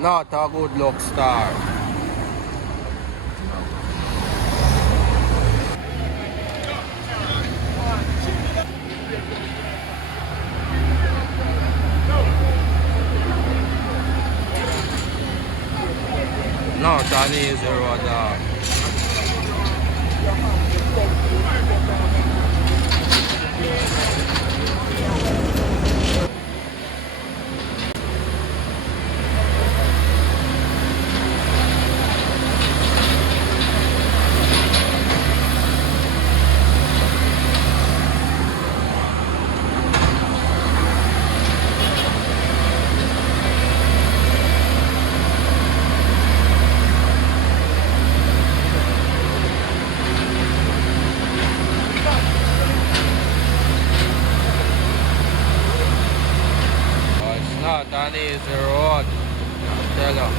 Not a good luck star. Not an easy road dog. It's not an easy road. I tell you.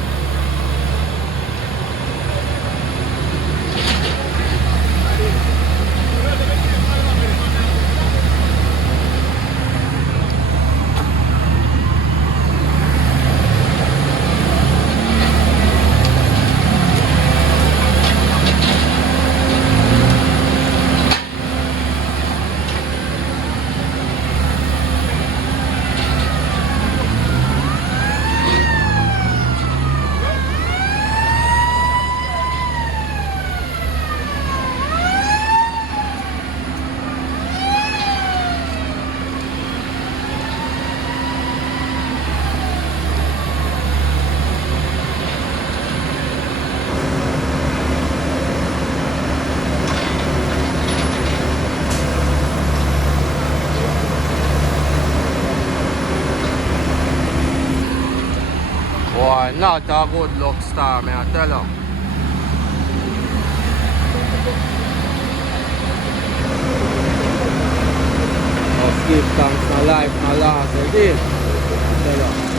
Boy, not a good luck star, man, I tell you. Just give thanks for life, my last again. I tell you.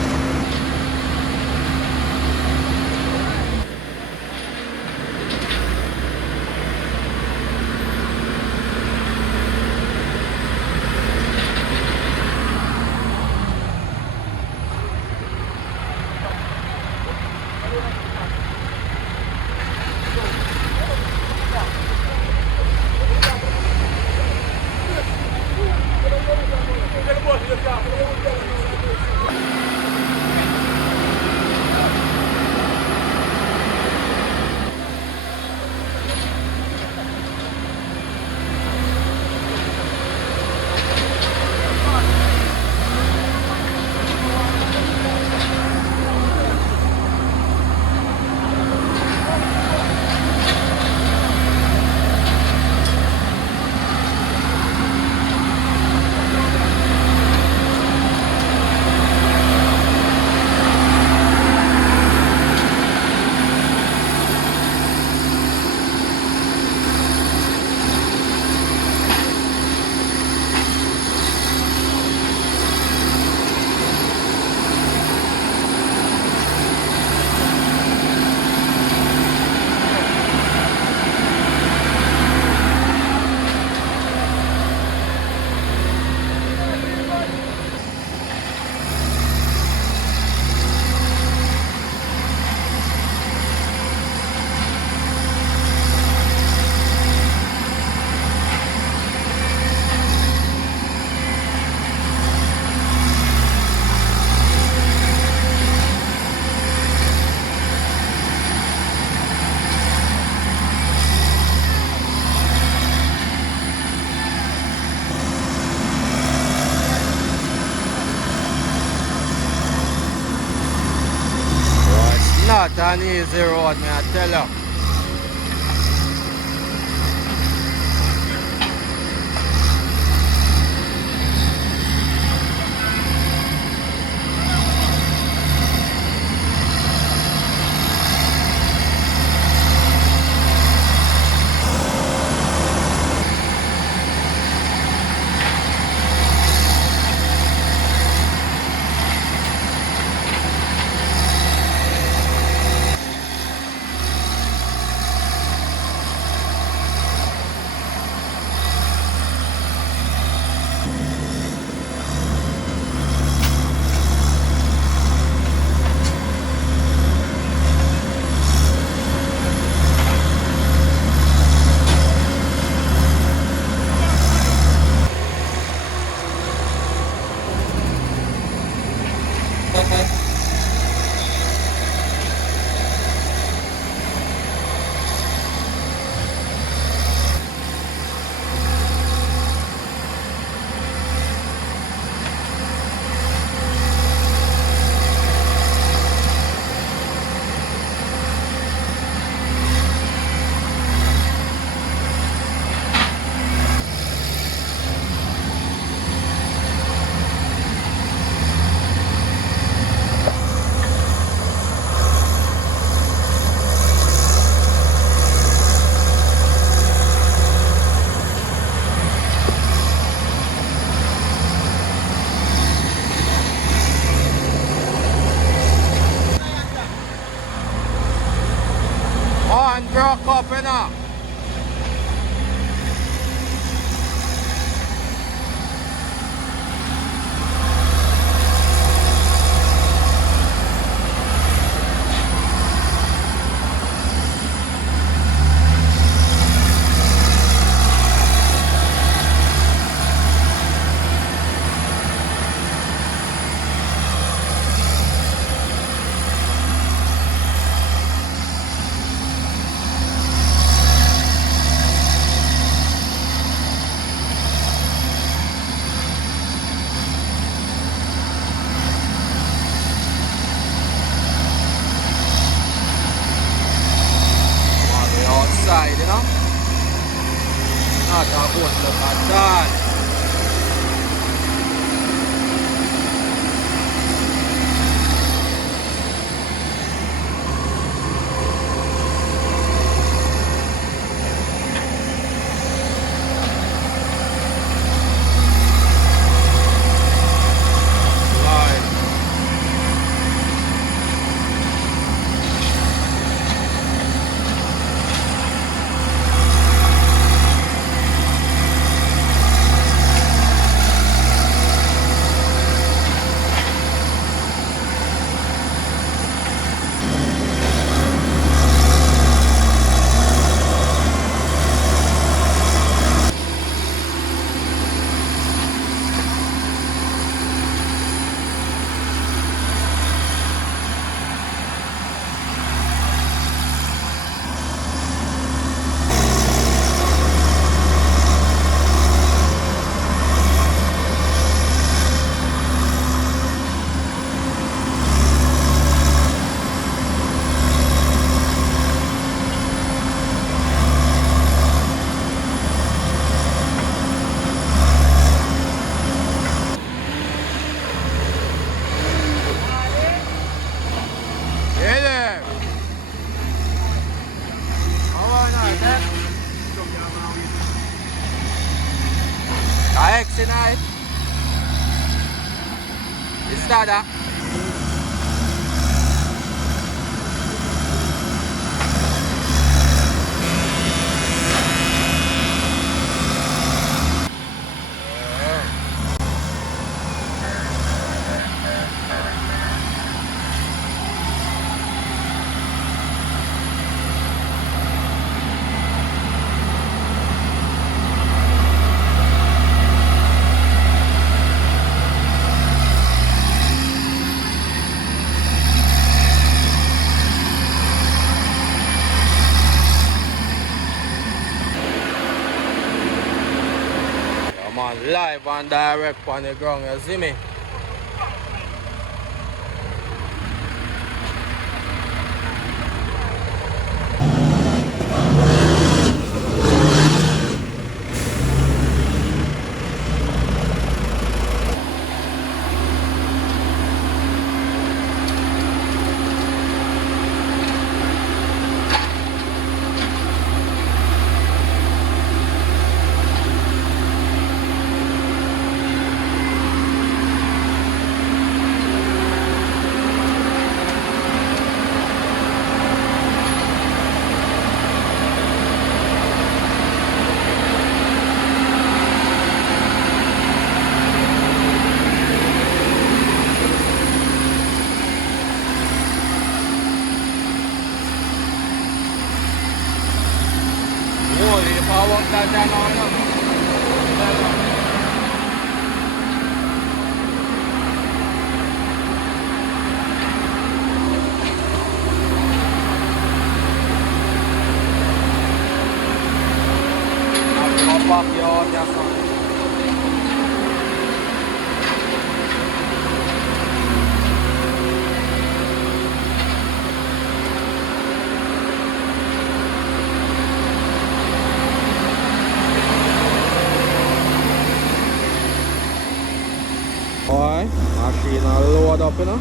Not an easy road, man, I tell you. you know. Outside, you know, not a good look at all. Tonight. Is that? Live and direct on the ground, you see me? Backyard, that's all. Boy, machine a load up, you know.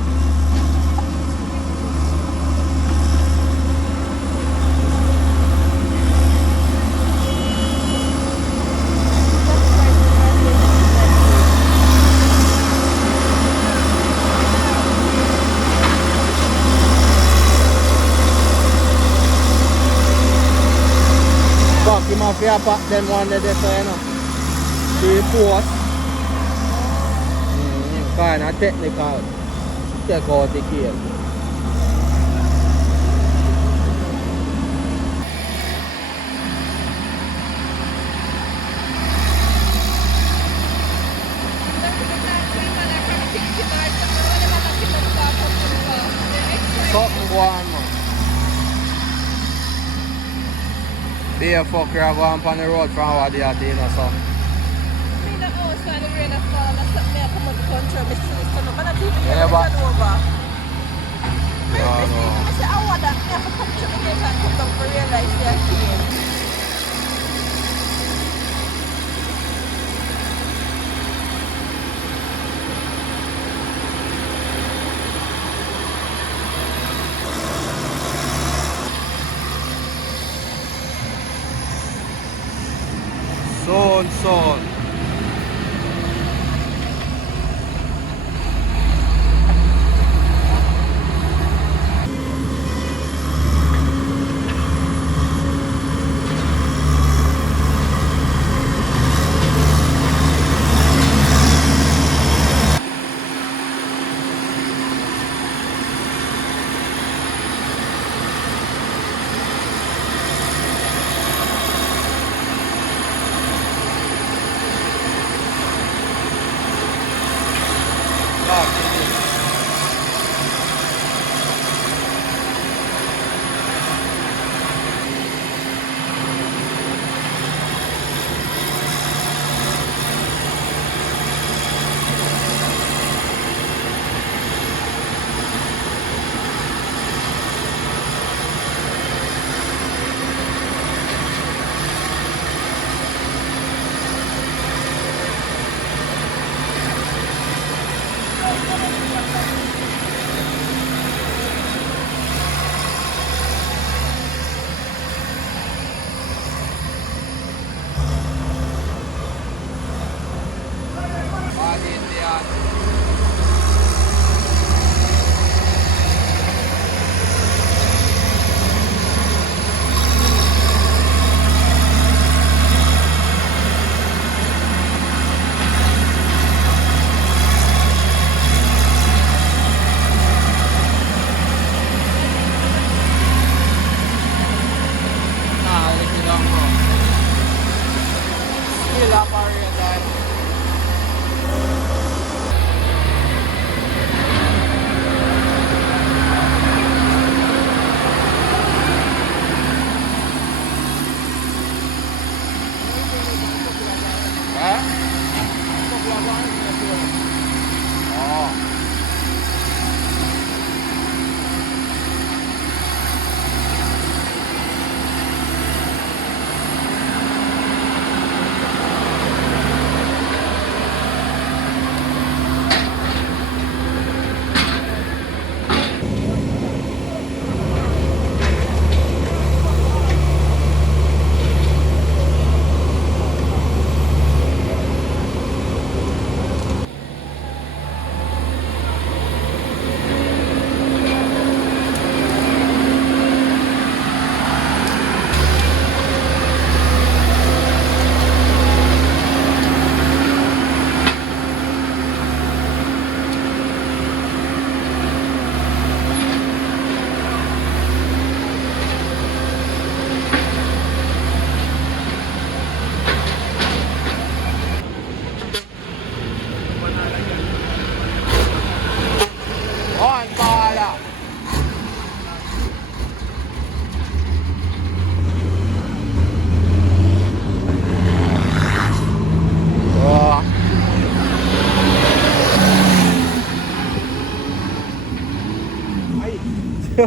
fear pack them one day so you know. The post. Kind of technical. Take out the cable. Something go on, man. Be a fucker go on the road from over there, you know, so. Son.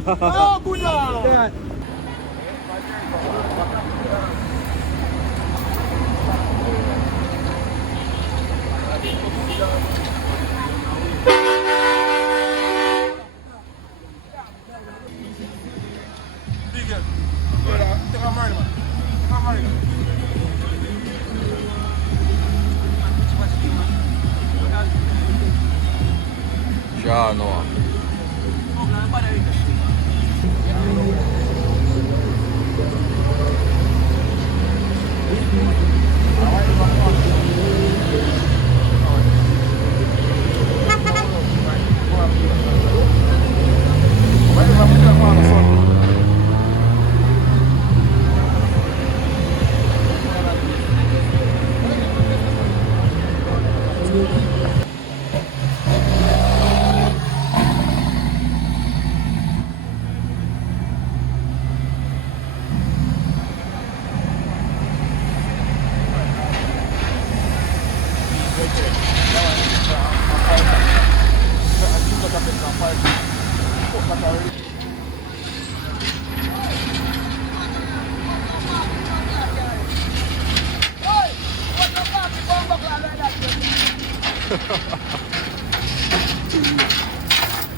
Oh, Buddha! Yeah. Já no.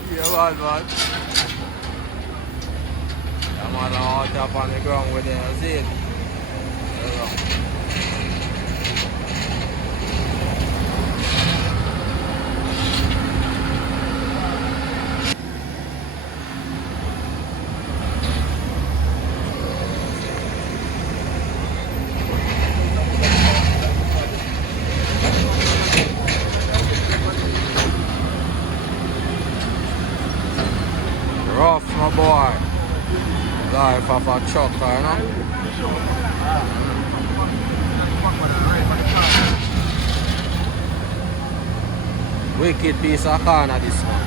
Yeah, man. I'm on out up on the ground with it, see it? There you go. Rough, my boy. Life of a trucker, you know? Wicked piece of corner, this one.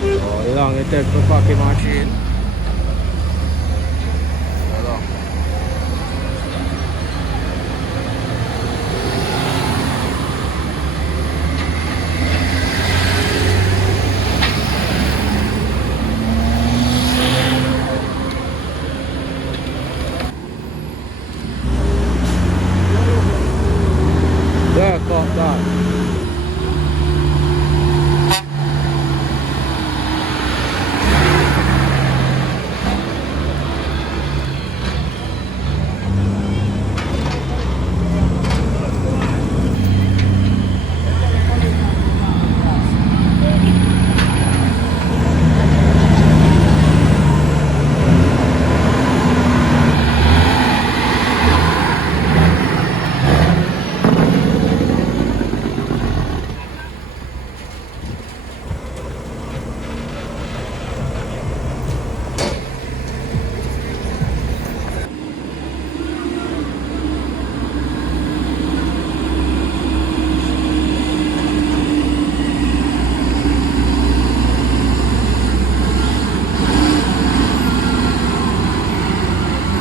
Oh, long it takes to pack the machine. Hello. There, cut that.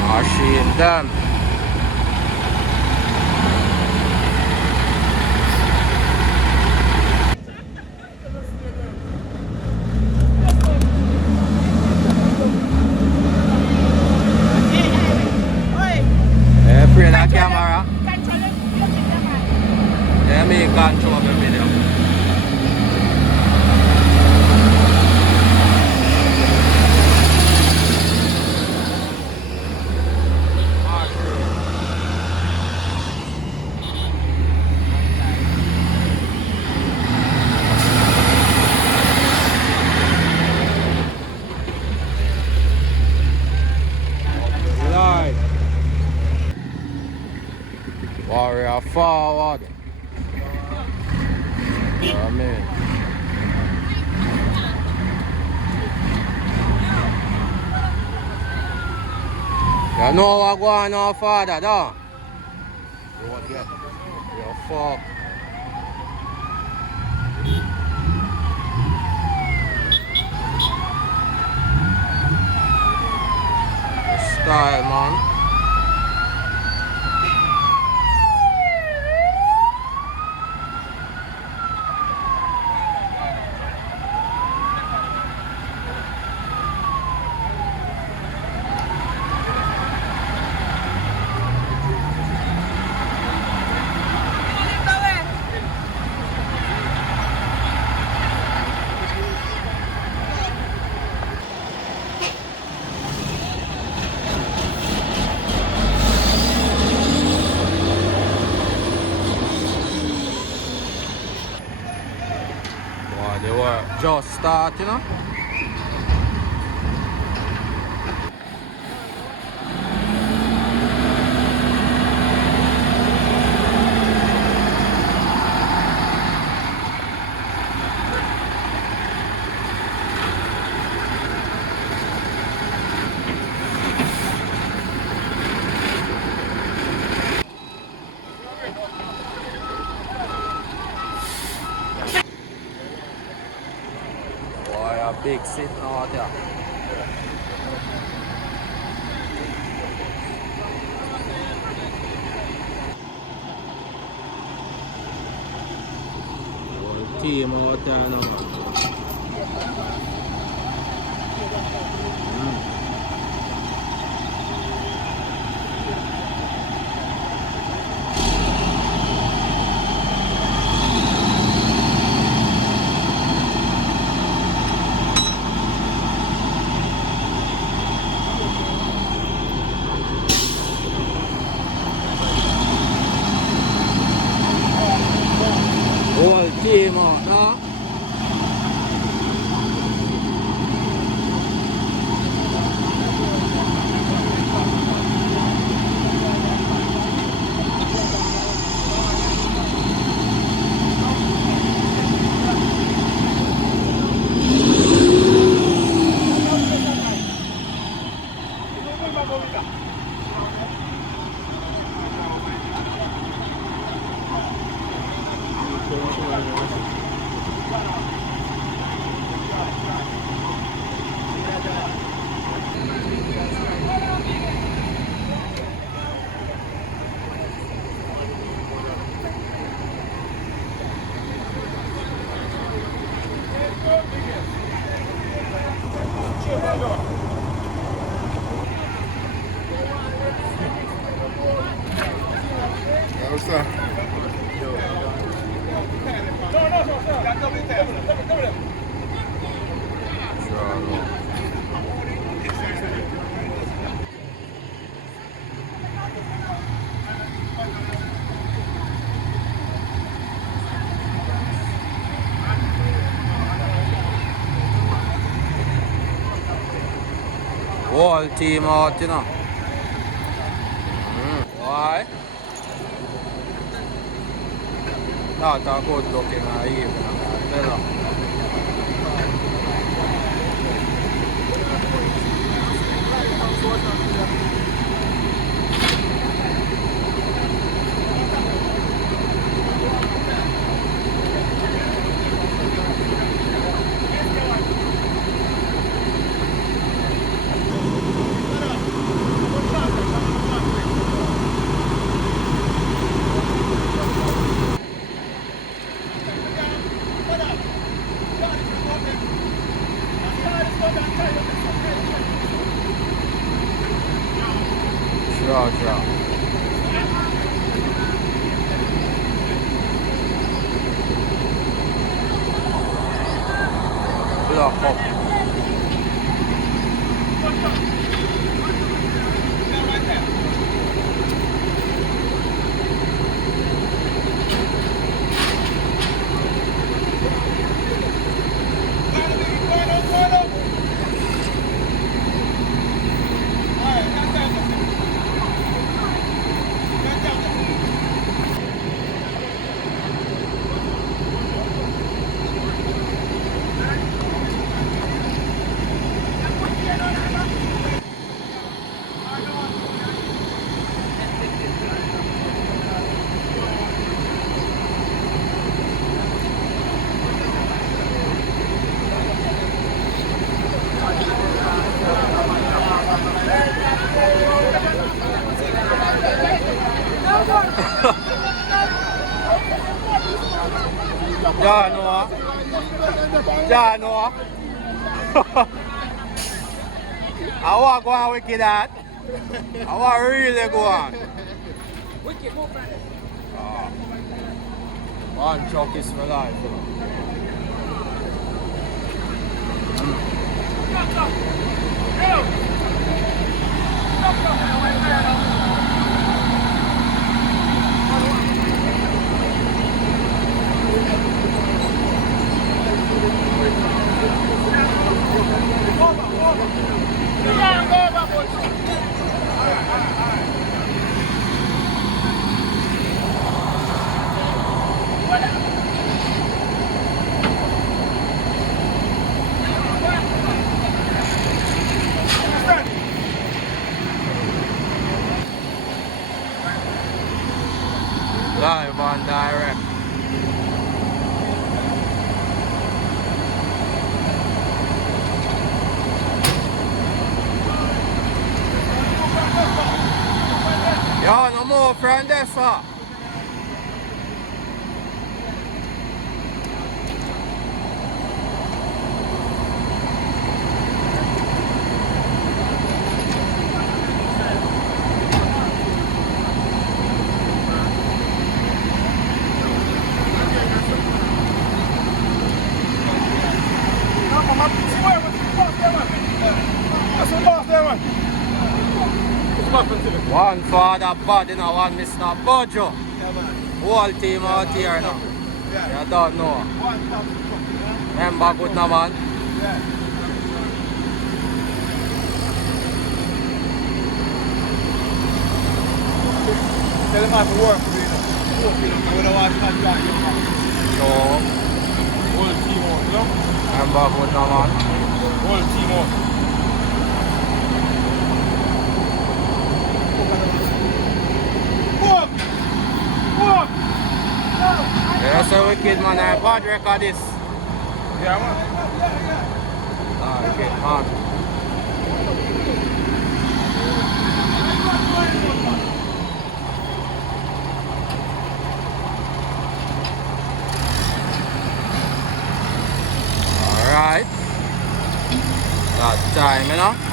Machine done. Pray that camera. Yeah, me control the video. Warrior forward. I mean. You know what going on, father, though? You fuck. Style, man. just start, you know. Boy, a big sitting out there. Whole team out there now. Whole team out now. What's up? Whole team out, you know. Why? Not a good looking evening, fella. Sure. Lock up. Yeah, no. I want to go on wicked that. I want to really go on. Wicked, more friendly. One truck is for life. Go. direct. Yo, no more from this, sir. One father bad, you know, one Mr. Bojo. Whole team out here now. You don't know. Remember good now, man? Tell him how to work for you. I don't want to contract you. So, Whole team out, you know? remember good now, man? Whole team out. That's a wicked man, I bad record this. Yeah, man. Okay, man. Alright. That time, you know?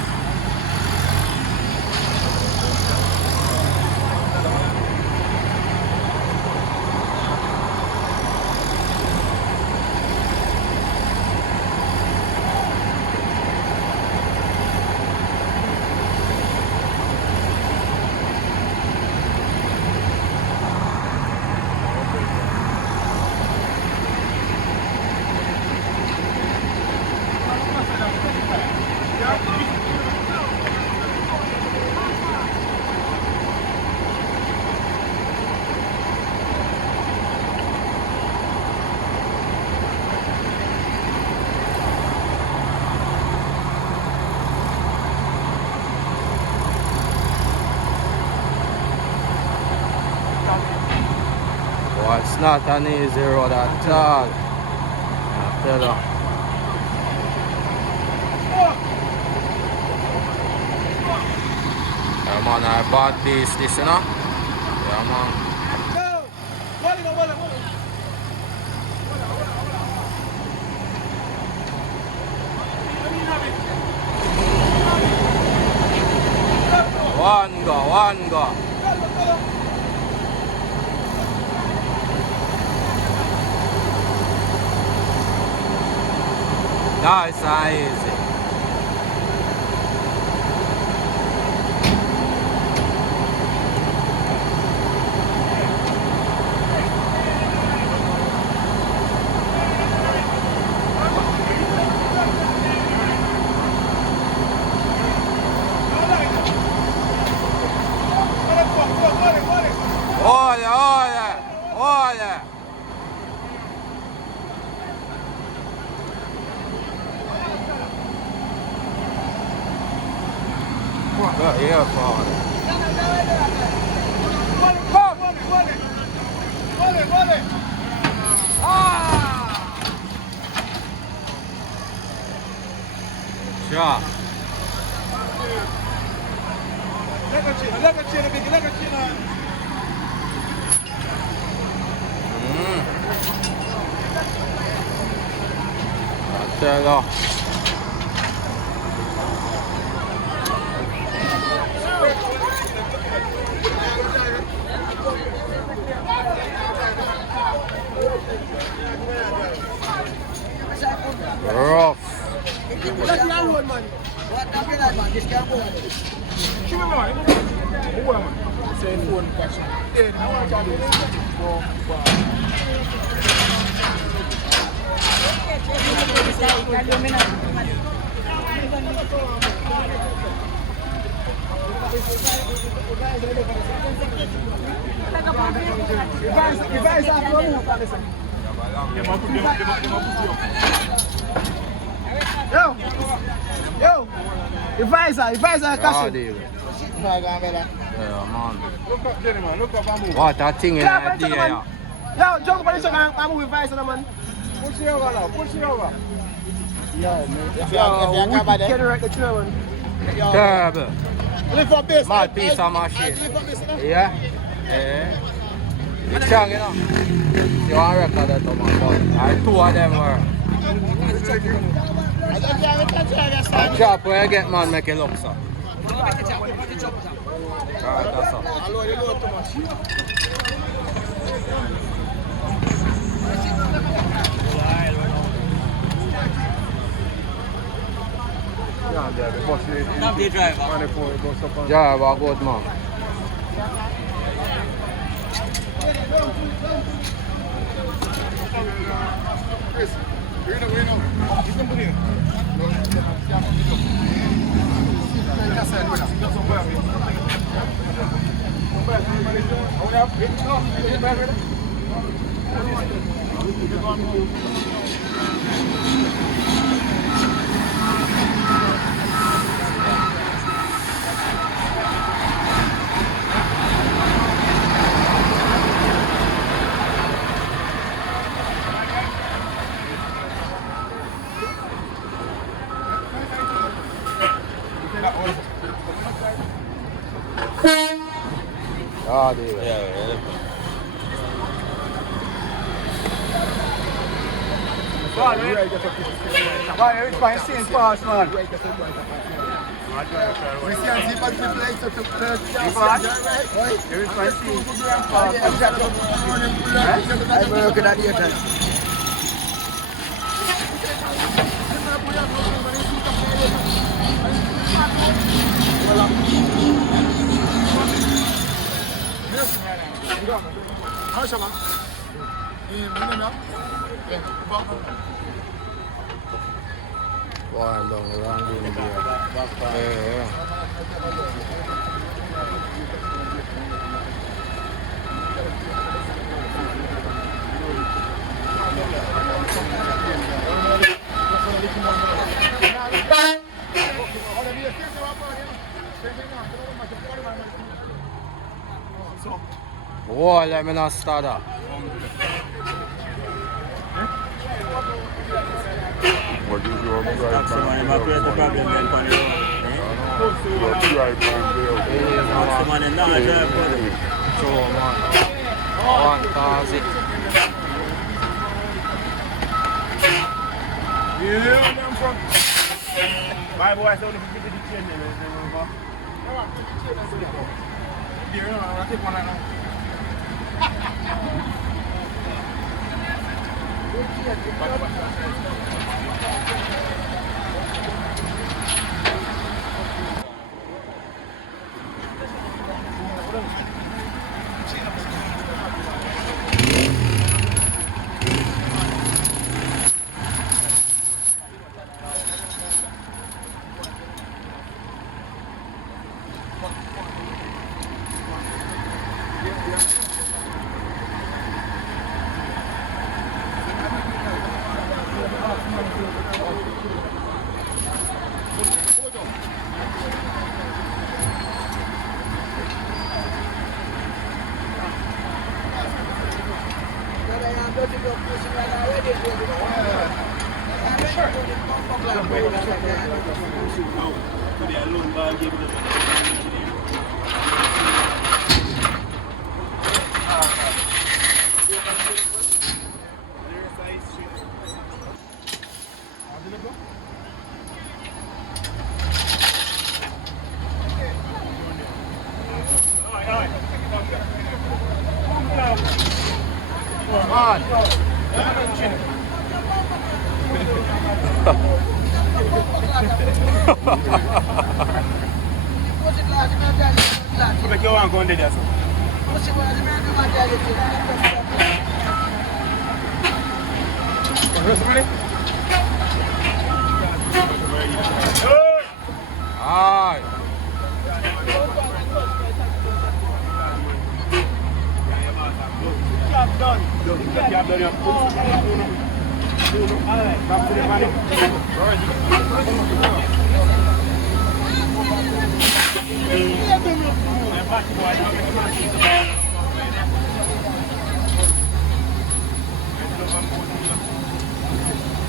Well, it's not an easy road at all. I tell you. Yeah, man, I bought this, you know? Yeah, man. One go. Nice and easy. Olha. Yeah, father. Sure. There you go. Rough. Yo, advisor, Yeah, man. Look up, Jenny, man. Look up and move. What a thing in the idea. Yo, jump on the truck and move fast, man. Push it over now, push it over. Yeah, man. Yo, we can right the trail, man. Terrible. Lift up this. Mad piece of machine. Yeah? Yeah. It's strong, you know. You want to record that, man. And two of them were. A chop where you get, man, make it look so. Alright, that's all. Driver, good man. Ah, dude. Yeah. Man, it's fine, stay fast, man. We see and see back to play to I'm looking at you. One down the wrong in there. Yeah. Whoa, let me not start up. What is your right hand? My boy, I only 50 the chain. I take one now.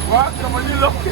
What? Somebody lucky.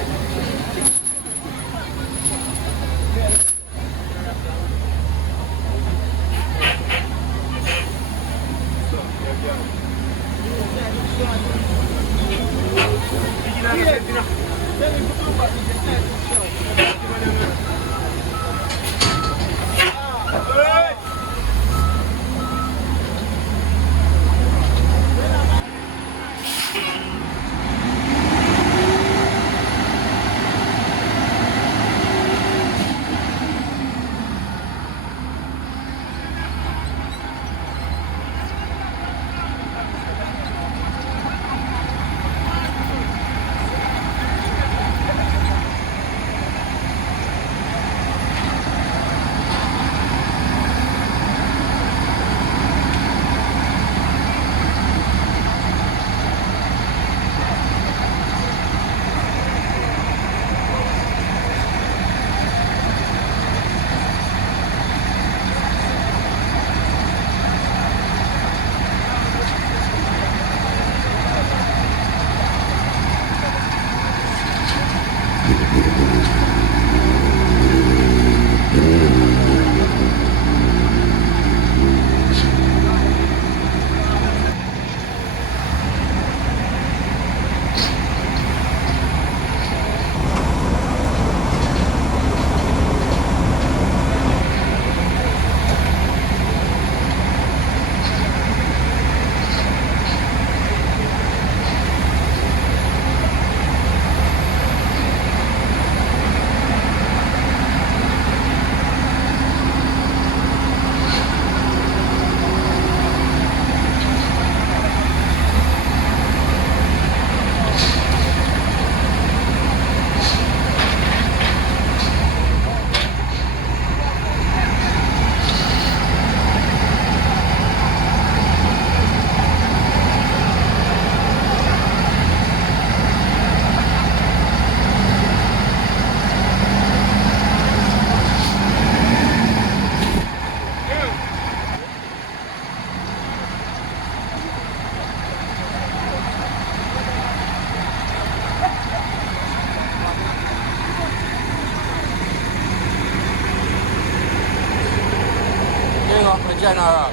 King of the General.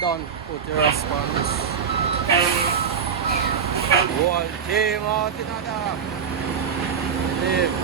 Done, put your response. Whole team out in order. Leave.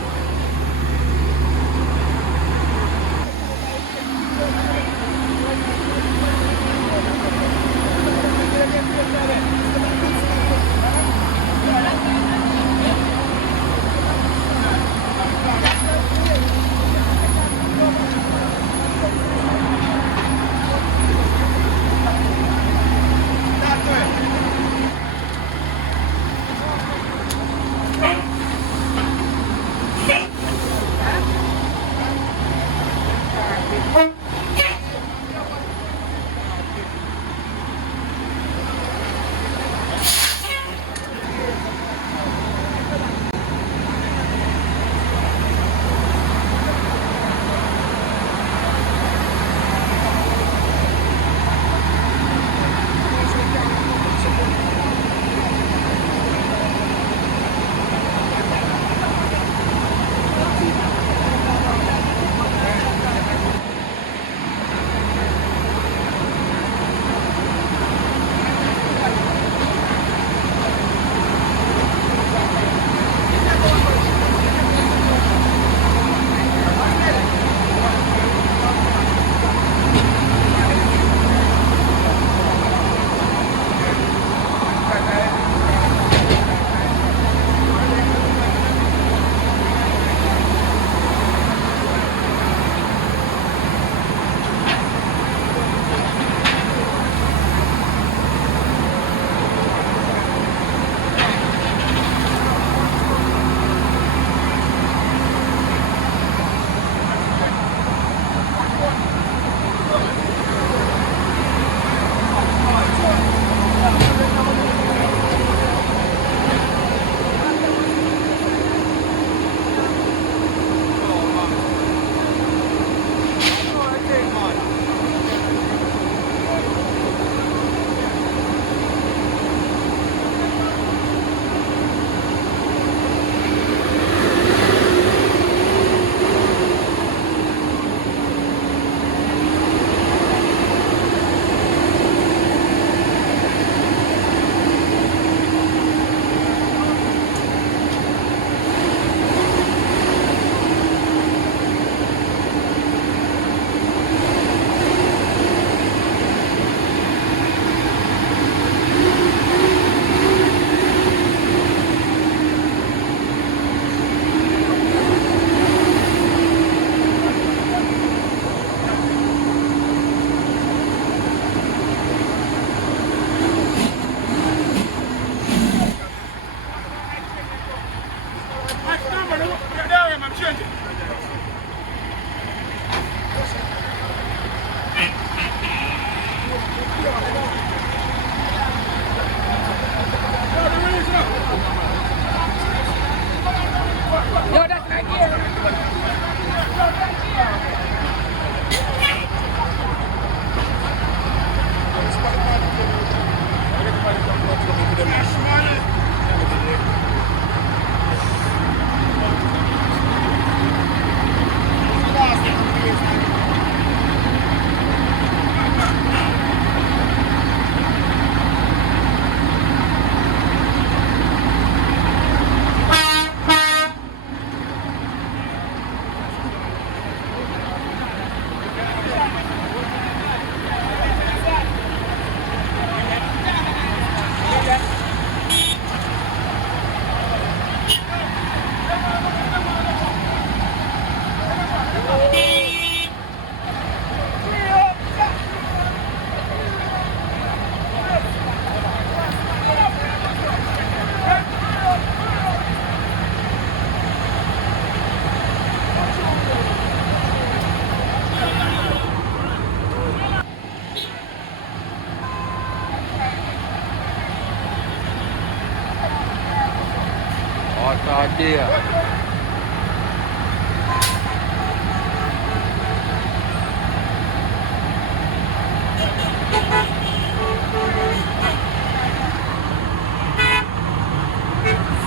Start there.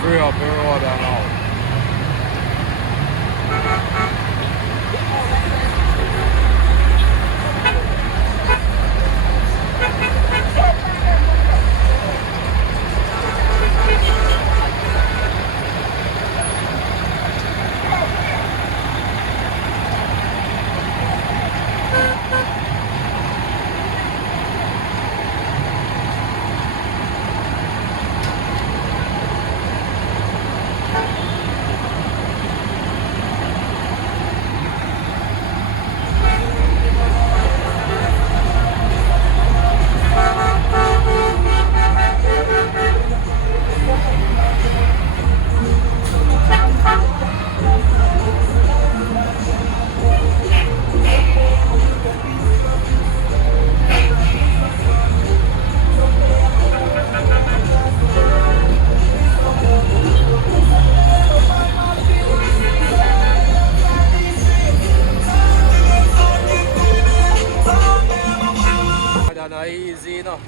Free up the road now. Not easy, you know.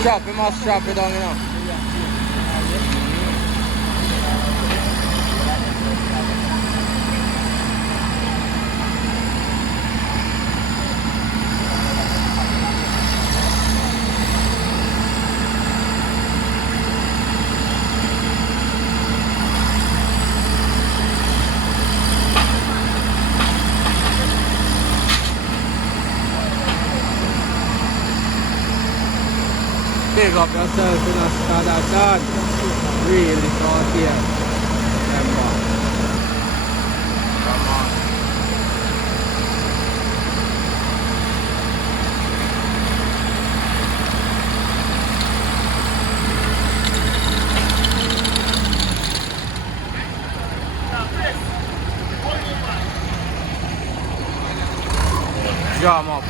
Strap, we must strap it down, you know. Big up yourself in a standard done. Really short here. Remember. Come on. Jam up.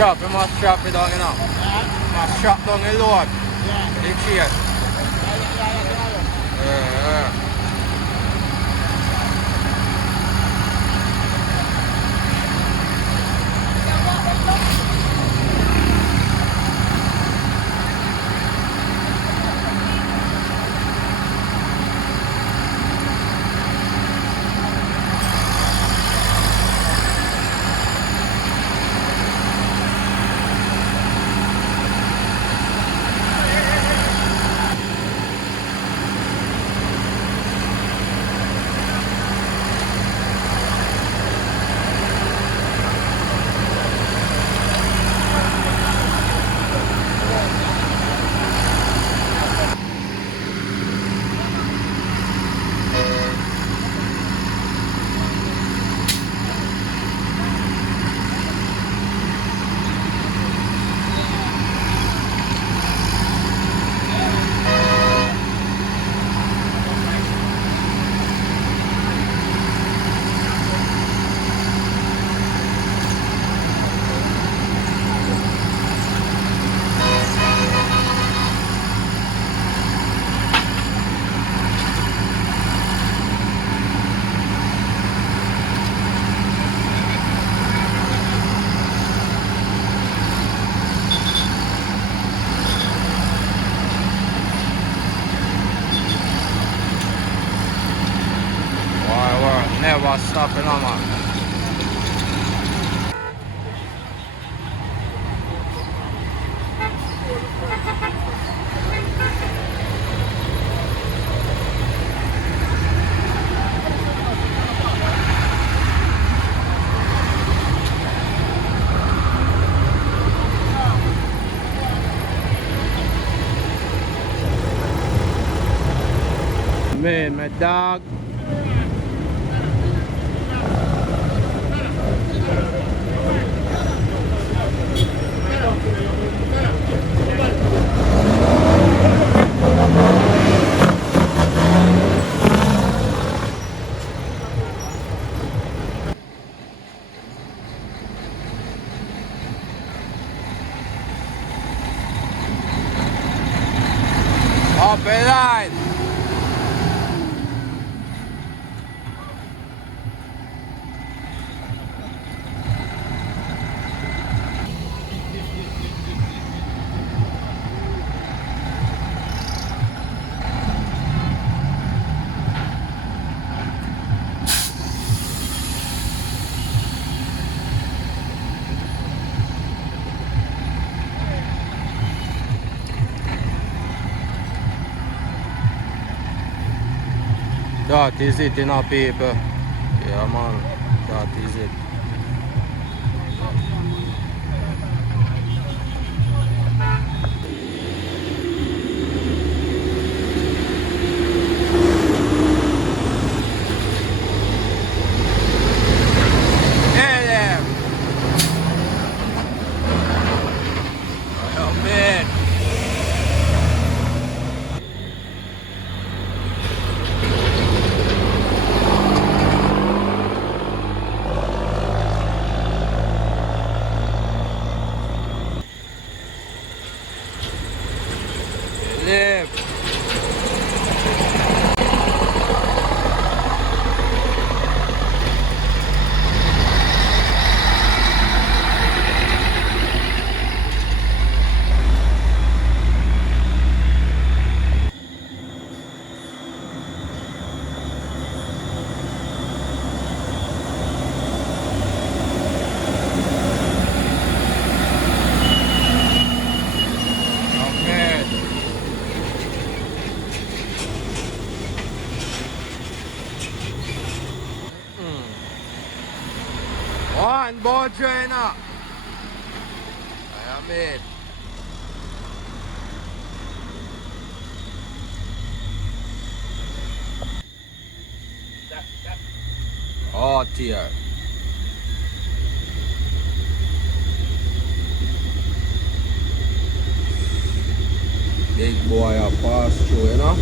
Strap, we must strap it down, you know. Must strap down the load. The chain. you know, man. Man, my dog. Up and line. That is it, you know, people. Yeah, man. That is it. Hey there. Oh, man. Live. One more trainer. I am it. Oh dear. Big boy I pass through, you know.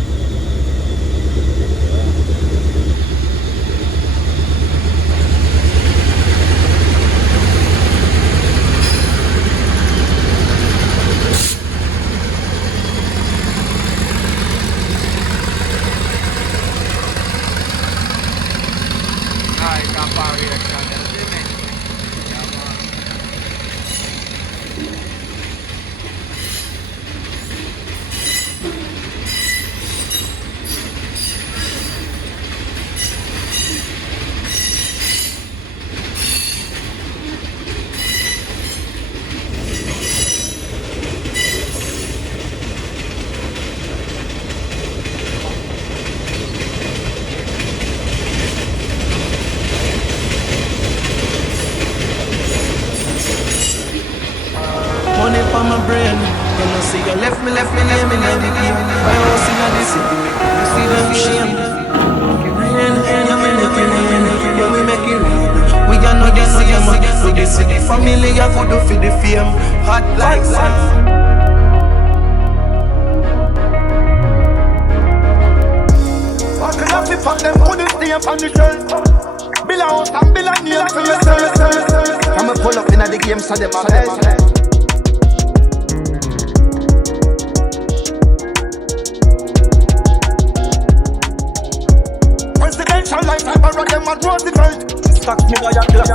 Money for my brain. You know, see you left me, lay me in the game. I was in the city. You see them shame. Rain, you make it rain. Yeah, we make it rain. We are not the same. We the city family, I could do for the fame. Hot like sun. Walking up if them put it there on the shelf. Bill out and bill and nail for yourself. I'ma pull up in the game so them a presidential life, I borrow them and Roosevelt. Stack me by your glass,